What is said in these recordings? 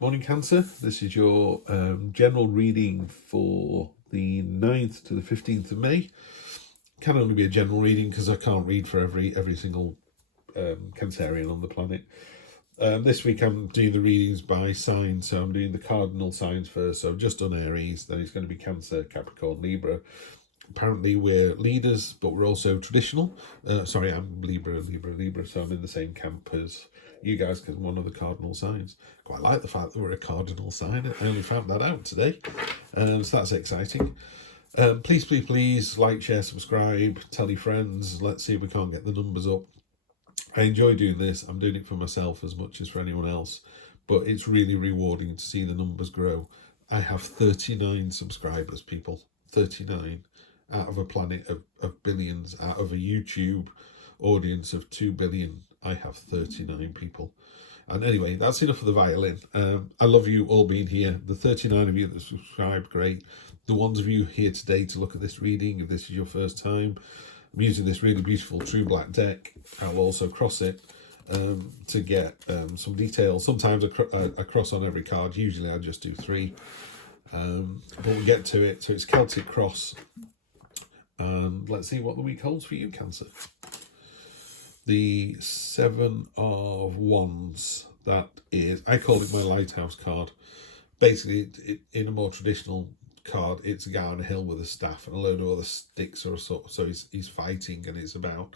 Morning Cancer, this is your general reading for the 9th to the 15th of May. Can only be a general reading because I can't read for every single Cancerian on the planet. This week I'm doing the readings by sign, so I'm doing the cardinal signs first. So I've just done Aries, then it's going to be Cancer, Capricorn, Libra. Apparently we're leaders, but we're also traditional. Sorry, I'm Libra, so I'm in the same camp as you guys because I'm one of the cardinal signs. Quite like the fact that we're a cardinal sign. I only found that out today, so that's exciting. Please like, share, subscribe, tell your friends. Let's see if we can't get the numbers up. I enjoy doing this. I'm doing it for myself as much as for anyone else, but it's really rewarding to see the numbers grow. I have 39 subscribers, people. 39 out of a planet of billions, out of a YouTube audience of 2 billion. I have 39 people. And anyway, that's enough of the violin. I love you all being here. The 39 of you that subscribed, great. The ones of you here today to look at this reading, if this is your first time, I'm using this really beautiful True Black deck. I'll also cross it to get some detail. Sometimes I cross on every card. Usually I just do 3. But we'll get to it. So it's Celtic Cross. And let's see what the week holds for you, Cancer. The 7 of Wands. That is, I call it my lighthouse card. Basically, in a more traditional card, it's a guy on a hill with a staff and a load of other sticks or so. So he's fighting, and it's about,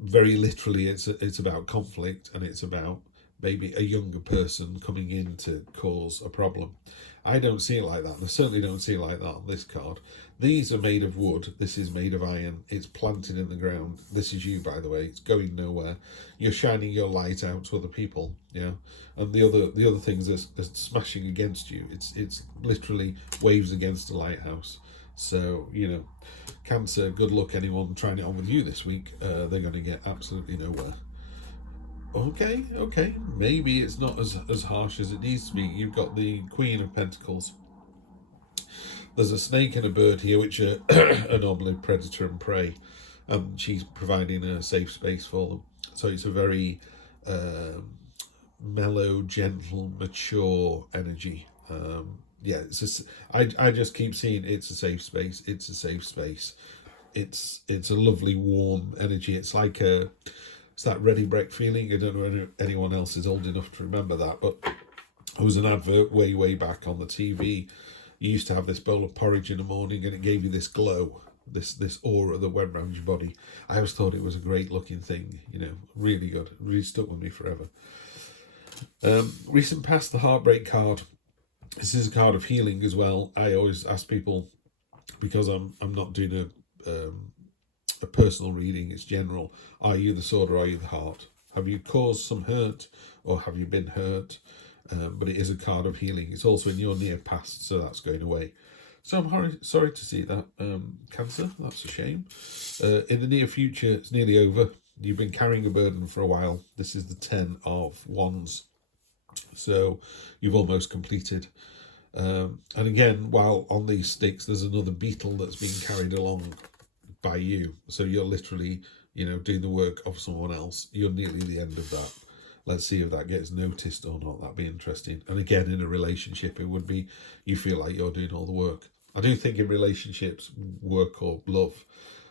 very literally, it's about conflict, and it's about maybe a younger person coming in to cause a problem. I don't see it like that. I certainly don't see it like that on this card. These are made of wood. This is made of iron. It's planted in the ground. This is you, by the way. It's going nowhere. You're shining your light out to other people. Yeah, and the other things are smashing against you. It's literally waves against a lighthouse. So Cancer, good luck anyone trying it on with you this week. They're going to get absolutely nowhere. Okay, maybe it's not as harsh as it needs to be. You've got the Queen of Pentacles. There's a snake and a bird here, which are normally predator and prey, and she's providing a safe space for them. So it's a very mellow, gentle, mature energy. I just keep seeing it's a safe space. It's a safe space. It's a lovely, warm energy. It's like it's that ready break feeling. I don't know if anyone else is old enough to remember that, but there was an advert way back on the TV. You used to have this bowl of porridge in the morning, and it gave you this glow, this aura that went around your body. I always thought it was a great looking thing. Really good. It really stuck with me forever. Recent past, the heartbreak card. This is a card of healing as well. I always ask people, because I'm not doing a personal reading, it's general. Are you the sword or are you the heart? Have you caused some hurt or have you been hurt? But it is a card of healing. It's also in your near past, so that's going away. So I'm sorry to see that, Cancer. That's a shame. In the near future, it's nearly over. You've been carrying a burden for a while. This is the 10 of Wands. So you've almost completed. And again, while on these sticks, there's another beetle that's being carried along by you. So you're literally, doing the work of someone else. You're nearly the end of that. Let's see if that gets noticed or not. That'd be interesting. And again, in a relationship, it would be, you feel like you're doing all the work. I do think in relationships, work or love,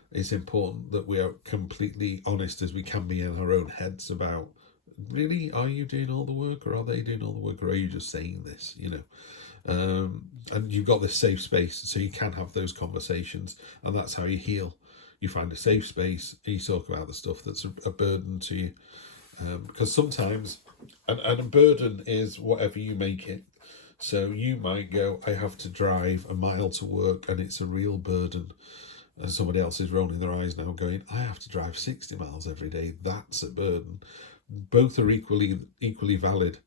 it's important that we are completely honest as we can be in our own heads about, really, are you doing all the work, or are they doing all the work, or are you just saying this, and you've got this safe space, so you can have those conversations, and that's how you heal. You find a safe space and you talk about the stuff that's a burden to you, because sometimes and a burden is whatever you make it. So you might go, I have to drive a mile to work, and it's a real burden. And somebody else is rolling their eyes now going, I have to drive 60 miles every day. That's a burden. Both are equally valid.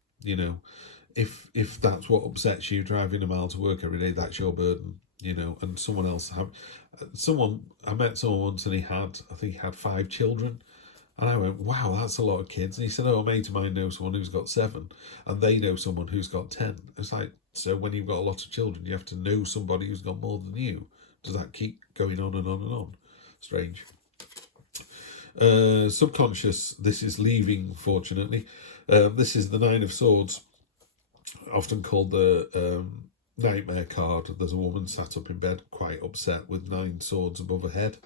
If that's what upsets you, driving a mile to work every day, that's your burden. And someone else I met someone once, and I think he had 5 children. And I went, wow, that's a lot of kids. And he said, oh, a mate of mine knows someone who's got 7, and they know someone who's got 10. It's like, so when you've got a lot of children, you have to know somebody who's got more than you. Does that keep going on and on and on? Strange. Subconscious, this is leaving, fortunately. This is the 9 of Swords. often called the nightmare card. There's a woman sat up in bed quite upset with 9 swords above her head,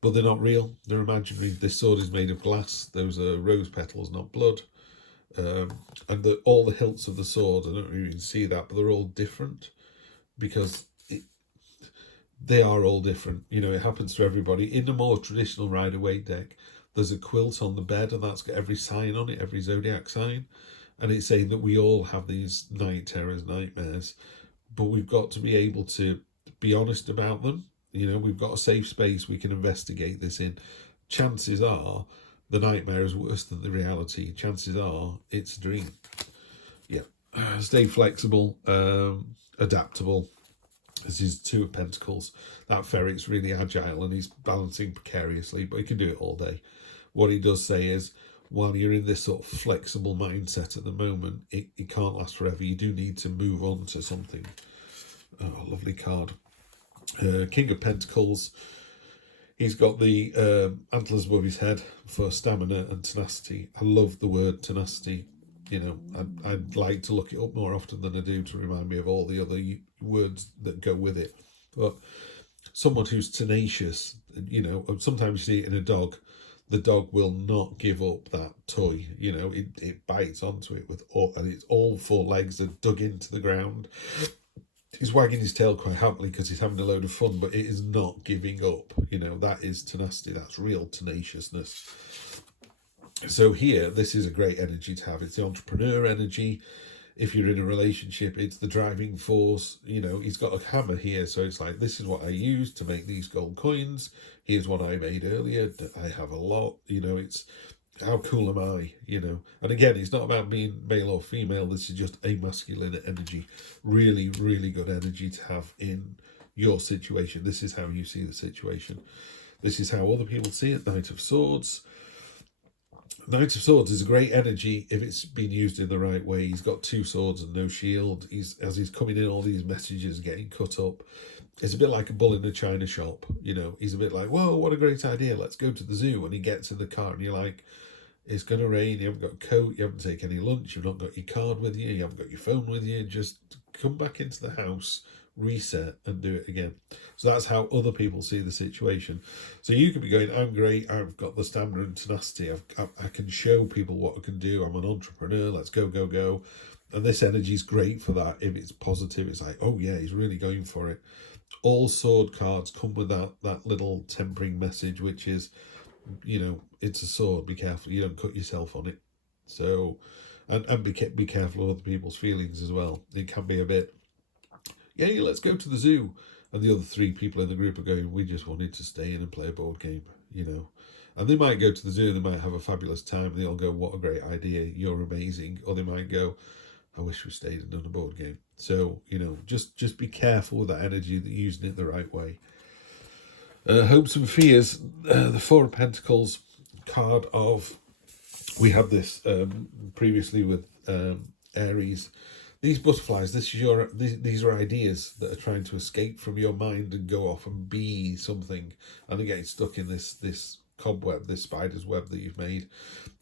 but they're not real, they're imaginary. This sword is made of glass, those are rose petals, not blood. And all the hilts of the sword, I don't know if you can see that, but they're all different because they are all different. You know, it happens to everybody. In a more traditional Rider-Waite deck, there's a quilt on the bed, and that's got every sign on it, every zodiac sign. And it's saying that we all have these night terrors, nightmares, but we've got to be able to be honest about them. You know, we've got a safe space we can investigate this in. Chances are the nightmare is worse than the reality. Chances are it's a dream. Yeah. Stay flexible, adaptable. This is 2 of Pentacles. That ferret's really agile and he's balancing precariously, but he can do it all day. What he does say is, while you're in this sort of flexible mindset at the moment, it can't last forever. You do need to move on to something. Oh, lovely card. King of Pentacles. He's got the antlers above his head for stamina and tenacity. I love the word tenacity. You know, I'd like to look it up more often than I do to remind me of all the other words that go with it. But someone who's tenacious, you know, sometimes you see it in a dog. The dog will not give up that toy. You know, it bites onto it with all, and it's all 4 legs are dug into the ground. He's wagging his tail quite happily because he's having a load of fun, but it is not giving up. You know, that is tenacity. That's real tenaciousness. So here, this is a great energy to have. It's the entrepreneur energy. If you're in a relationship, it's the driving force. You know, he's got a hammer here, so it's like, this is what I use to make these gold coins. Here's what I made earlier. I have a lot. You know, it's how cool am I? You know, and again, it's not about being male or female. This is just a masculine energy. Really, really good energy to have in your situation. This is how you see the situation. This is how other people see it. Knight of Swords. Knight of Swords is a great energy if it's been used in the right way. He's got 2 swords and no shield. As he's coming in, all these messages getting cut up. It's a bit like a bull in a china shop. You know, he's a bit like, whoa, what a great idea. Let's go to the zoo. And he gets in the car and you're like, it's going to rain. You haven't got a coat. You haven't taken any lunch. You've not got your card with you. You haven't got your phone with you. Just come back into the house, reset and do it again. So that's how other people see the situation. So you could be going, I'm great, I've got the stamina and tenacity, I can show people what I can do, I'm an entrepreneur, let's go, go, go. And this energy is great for that. If it's positive, it's like, oh yeah, he's really going for it. All sword cards come with that little tempering message, which is, you know, it's a sword, be careful, you don't cut yourself on it. So, and be careful of other people's feelings as well. It can be a bit, yay, let's go to the zoo. And the other 3 people in the group are going, we just wanted to stay in and play a board game, you know. And they might go to the zoo, they might have a fabulous time, they all go, what a great idea, you're amazing. Or they might go, I wish we stayed and done a board game. So, you know, just be careful with that energy, that you're using it the right way. Hopes and fears, the 4 of Pentacles card of, we had this previously with Aries. These butterflies, these are ideas that are trying to escape from your mind and go off and be something, and they're getting stuck in this cobweb, this spider's web that you've made.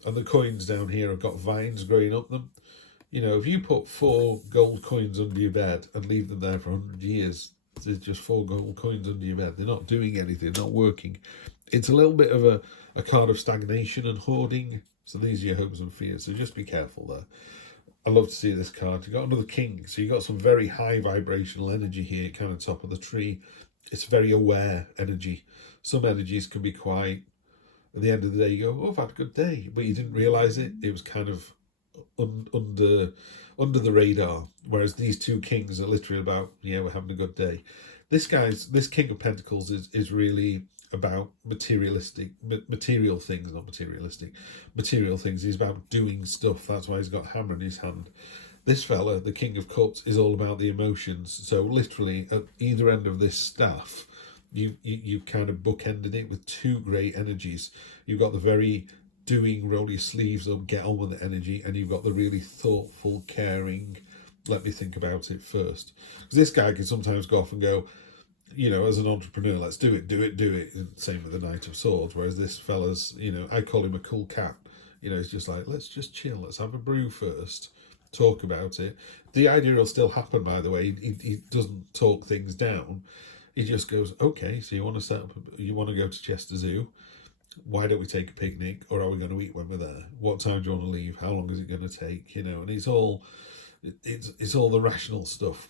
And the coins down here have got vines growing up them. You know, if you put 4 gold coins under your bed and leave them there for 100 years, there's just 4 gold coins under your bed. They're not doing anything, not working. It's a little bit of a card of stagnation and hoarding. So these are your hopes and fears. So just be careful there. I love to see this card. You've got another king. So you've got some very high vibrational energy here, kind of top of the tree. It's very aware energy. Some energies can be quite, at the end of the day, you go, oh, I've had a good day. But you didn't realise it. It was kind of under the radar. Whereas these 2 kings are literally about, yeah, we're having a good day. This King of Pentacles is really about material things, not materialistic, material things. He's about doing stuff. That's why he's got a hammer in his hand. This fella, the King of Cups, is all about the emotions. So literally at either end of this staff, you kind of bookended it with 2 great energies. You've got the very doing, roll your sleeves up, get on with the energy, and you've got the really thoughtful, caring, let me think about it first. Because this guy can sometimes go off and go, you know, as an entrepreneur, let's do it. And same with the Knight of Swords. Whereas this fella's, you know, I call him a cool cat. You know, it's just like, let's just chill. Let's have a brew first. talk about it. The idea will still happen, by the way. He doesn't talk things down. He just goes, okay, so you want to set up, you want to go to Chester Zoo. Why don't we take a picnic, or are we going to eat when we're there? What time do you want to leave? How long is it going to take? You know, and it's all the rational stuff.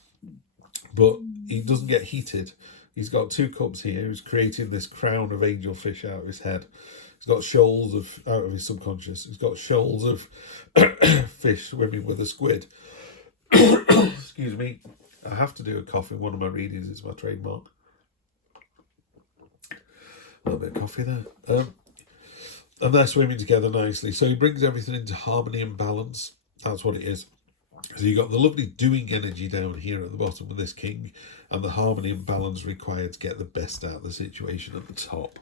But he doesn't get heated. He's got 2 cups here. He's creating this crown of angelfish out of his head. He's got shoals of, out of his subconscious. He's got shoals of fish swimming with a squid. Excuse me. I have to do a cough in one of my readings. It's my trademark. A little bit of coffee there. And they're swimming together nicely. So he brings everything into harmony and balance. That's what it is. So you've got the lovely doing energy down here at the bottom with this king, and the harmony and balance required to get the best out of the situation at the top.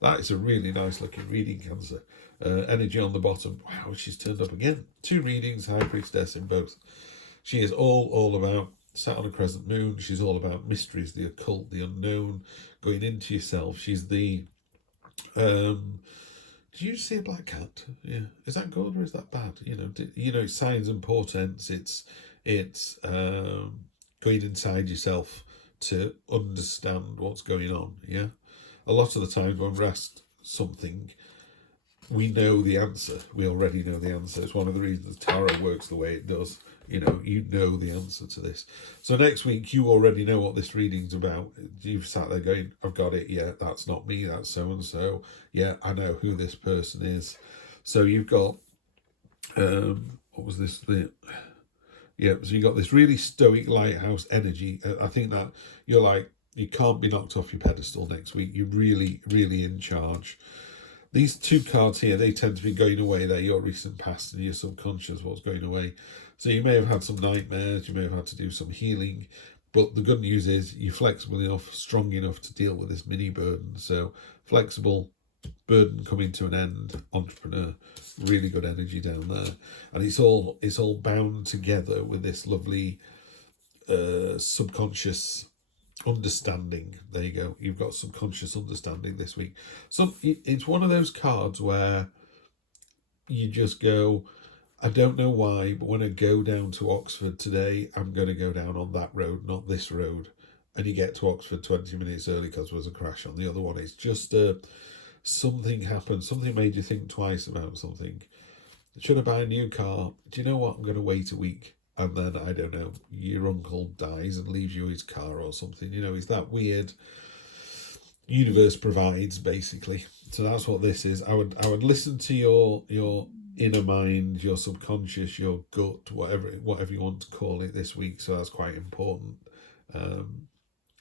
That is a really nice looking reading, Cancer. Energy on the bottom. Wow, she's turned up again. 2 readings, High Priestess in both. She is all about, sat on a crescent moon. She's all about mysteries, the occult, the unknown, going into yourself. She's the... did you see a black cat? Yeah. Is that good or is that bad? You know, signs and portents. It's going inside yourself to understand what's going on. Yeah. A lot of the time when we're asked something, we know the answer. We already know the answer. It's one of the reasons tarot works the way it does. You know the answer to this. So next week, you already know what this reading's about. You've sat there going, I've got it. Yeah, that's not me. That's so-and-so. Yeah, I know who this person is. So you've got, what was this? Yeah, so you got this really stoic lighthouse energy. I think that you're like, you can't be knocked off your pedestal next week. You're really, really in charge. These 2 cards here, they tend to be going away. They're your recent past and your subconscious, what's going away. So you may have had some nightmares, you may have had to do some healing, but the good news is you're flexible enough, strong enough to deal with this mini burden. So flexible, burden coming to an end, entrepreneur, really good energy down there. And it's all bound together with this lovely subconscious understanding. There you go. You've got subconscious understanding this week. So it's one of those cards where you just go, I don't know why, but when I go down to Oxford today, I'm going to go down on that road, not this road. And you get to Oxford 20 minutes early because there was a crash on the other one. It's just something happened. Something made you think twice about something. Should I buy a new car? Do you know what? I'm going to wait a week. And then, I don't know, your uncle dies and leaves you his car or something. It's that weird universe provides, basically. So that's what this is. I would listen to your inner mind, your subconscious, your gut, whatever you want to call it this week. So that's quite important. And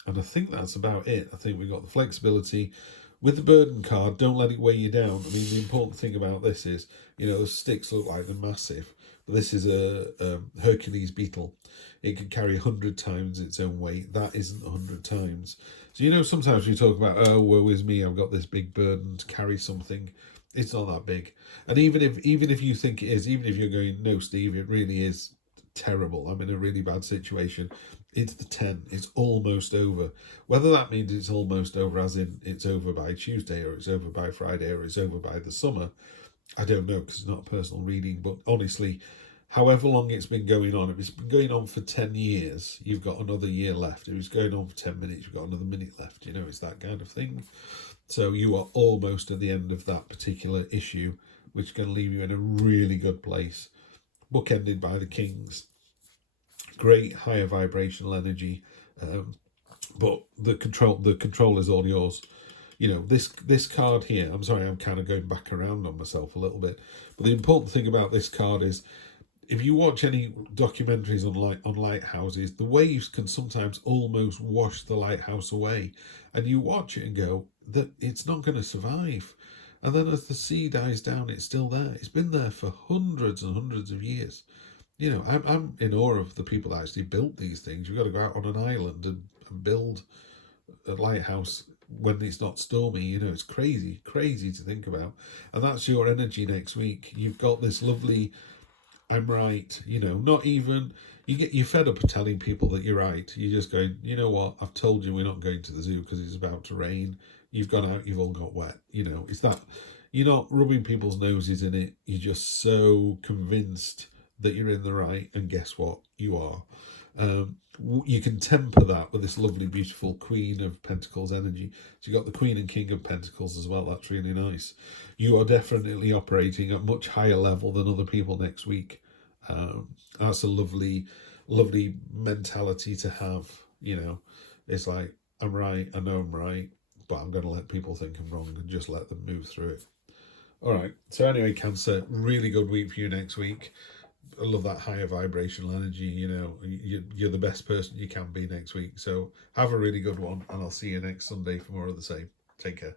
I think that's about it. I think we've got the flexibility. With the burden card, don't let it weigh you down. I mean, the important thing about this is, the sticks look like they're massive. But this is a Hercules beetle. It can carry 100 times its own weight. That isn't 100 times. So, sometimes we talk about, oh, woe is me, I've got this big burden to carry something. It's not that big. And even if you think it is, even if you're going, no, Steve, it really is terrible, I'm in a really bad situation, it's the 10. It's almost over. Whether that means it's almost over as in it's over by Tuesday, or it's over by Friday, or it's over by the summer, I don't know, because it's not a personal reading. But honestly, however long it's been going on, if it's been going on for 10 years, you've got another year left. If it's going on for 10 minutes, you've got another minute left. It's that kind of thing. So you are almost at the end of that particular issue, which is going to leave you in a really good place. Bookended by the Kings. Great higher vibrational energy. But the control is all yours. This card here, I'm sorry, I'm kind of going back around on myself a little bit. But the important thing about this card is, if you watch any documentaries on lighthouses, the waves can sometimes almost wash the lighthouse away. And you watch it and go, that it's not going to survive. And then as the sea dies down, it's still there. It's been there for hundreds and hundreds of years. I'm in awe of the people that actually built these things. You've got to go out on an island and build a lighthouse when it's not stormy. It's crazy to think about. And that's your energy next week. You've got this lovely, I'm right, not even, you're fed up of telling people that you're right. You're just going, you know what, I've told you we're not going to the zoo because it's about to rain. You've gone out, you've all got wet. It's that, you're not rubbing people's noses in it. You're just so convinced that you're in the right, and guess what? You are. You can temper that with this lovely, beautiful Queen of Pentacles energy. So you've got the Queen and King of Pentacles as well. That's really nice. You are definitely operating at a much higher level than other people next week. That's a lovely, lovely mentality to have. You know, it's like, I'm right, I know I'm right, but I'm going to let people think I'm wrong and just let them move through it. All right. So anyway, Cancer, really good week for you next week. I love that higher vibrational energy. You know, you're the best person you can be next week. So have a really good one, and I'll see you next Sunday for more of the same. Take care.